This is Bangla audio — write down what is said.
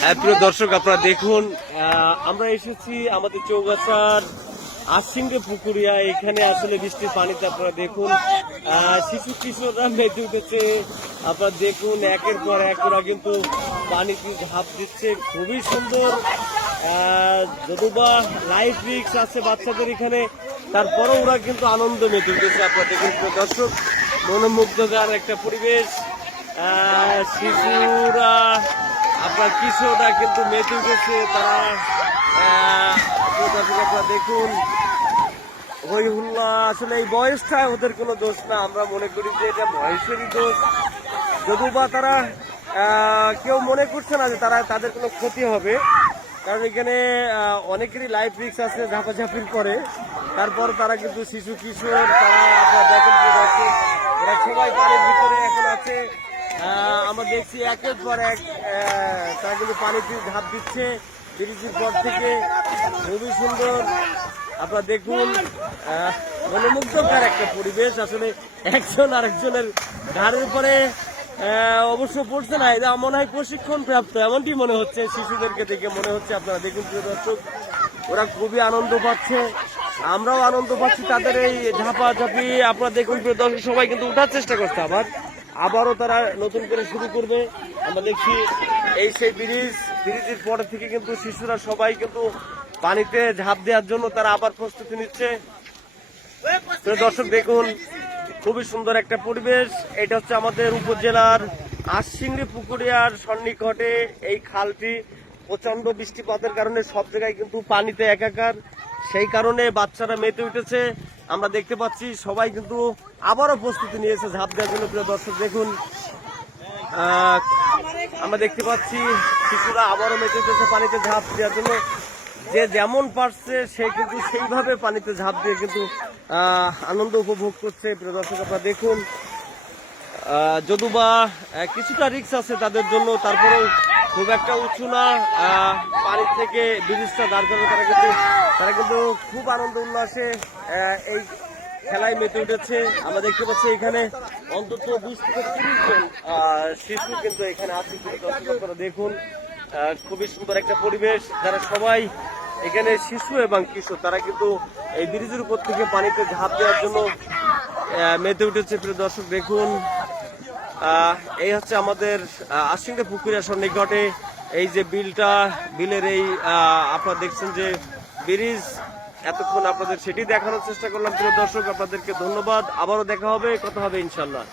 হ্যাঁ প্রিয় দর্শক, আপনারা দেখুন আমরা এসেছি আমাদের চৌগাছার আশিঙ্গে পুকুরিয়া। এখানে আসলে বৃষ্টির পানিতে আপনারা দেখুন শিশু কিশোররা মেতে উঠেছে। আপনারা দেখুন, একের পর এক ওরা কিন্তু পানিতে ঝাঁপ দিচ্ছে। খুবই সুন্দর যদিবা লাইফ রিক্স আছে বাচ্চাদের এখানে, তারপরেও ওরা কিন্তু আনন্দ মেতে উঠেছে। আপনারা দেখুন দর্শক, মনোমুগ্ধকার একটা পরিবেশ। শিশুরা, আপনার কিশোররা কিন্তু মেতে উঠেছে, তারা আপনারা দেখুন হইহুল্লা আসলে এই বয়সটা ওদের কোনো দোষ না। আমরা মনে করি যে এটা বয়সেরই দোষ। যদিও বা তারা কেউ মনে করছে না যে তারা, তাদের কোনো ক্ষতি হবে। কারণ এখানে অনেকেরই লাইফ রিক্স আছে, ঝাপাঝাপির পরে। তারপর তারা কিন্তু শিশু, কিশোর, তারা আপনার দেখেন সবাই পানির ভিতরে এখন আছে। আমরা দেখছি একের পর এক তারা কিন্তু পানিতে ঝাঁপ দিচ্ছে। ব্রিজের পর থেকে খুবই সুন্দর। আপনারা দেখুন মনোমুগ্ধকর একটা পরিবেশ। আসলে একজন আরেকজনের ঘাড়ের উপরে অবশ্য পড়ছে না। এটা মনে হয় প্রশিক্ষণ প্রাপ্ত এমনটি মনে হচ্ছে। শিশুদেরকে দেখে মনে হচ্ছে, আপনারা দেখুন প্রিয় দর্শক, ওরা খুবই আনন্দ পাচ্ছে। আমরাও আনন্দ পাচ্ছি তাদের এই ঝাপাঝাপি। আপনারা দেখুন প্রিয় দর্শক, সবাই কিন্তু উঠার চেষ্টা করছে আবার। আবারও তারা নতুন করে শুরু করবে। আমরা দেখছি এই সেই ব্রিজ। ব্রিজের পর থেকে কিন্তু শিশুরা সবাই কিন্তু পানিতে ঝাঁপ দেওয়ার জন্য তারা আবার প্রস্তুতি নিচ্ছে। দর্শক, দেখুন, খুবই সুন্দর একটা পরিবেশ। এটা হচ্ছে আমাদের উপজেলার আশিংড়ি পুকুরিয়ার সন্নিকটে এই খালটি। প্রচণ্ড বৃষ্টিপাতের কারণে সব জায়গায় কিন্তু পানিতে একাকার। সেই কারণে বাচ্চারা মেতে উঠেছে। আমরা দেখতে পাচ্ছি সবাই কিন্তু আবারও প্রস্তুতি নিয়েছে ঝাঁপ দেওয়ার জন্য। প্রিয় দর্শক, দেখুন আমরা দেখতে পাচ্ছি শিশুরা আবারও মেতে উঠেছে পানিতে ঝাঁপ দেওয়ার জন্য। যে যেমন পারছে, সে কিন্তু সেইভাবে পানিতে ঝাঁপ দিয়ে কিন্তু আনন্দ উপভোগ করছে। প্রিয় দর্শক, আপনারা দেখুন যদুবা কিছুটা রিক্স আছে তাদের জন্য। তারপরেও খুব একটা উঁচু না পানির থেকে ব্রিজটা দাঁড় করে তারা কিন্তু তারা কিন্তু খুব আনন্দ উল্লাসে এই খেলায় মেতে উঠেছে। আমরা দেখতে পাচ্ছি এখানে অন্তত বিশ থেকে তিরিশ জন শিশু কিন্তু এখানে আছে। আপনারা দেখুন খুবই সুন্দর একটা পরিবেশ। যারা সবাই এখানে শিশু এবং কিশোর, তারা কিন্তু এই ব্রিজের উপর থেকে পানিতে ঝাঁপ দেওয়ার জন্য মেতে উঠেছে। প্রিয় দর্শক, দেখুন। এই হচ্ছে আমাদের আশিঙ্গা পুকুরিয়া নিকটে। এই যে বিলটা, বিলের এই আপনারা দেখছেন যে ব্রিজ। এতক্ষণ আপনাদের সেটি দেখানোর চেষ্টা করলাম। প্রিয় দর্শক, আপনাদেরকে ধন্যবাদ। আবারও দেখা হবে, কথা হবে ইনশাল্লাহ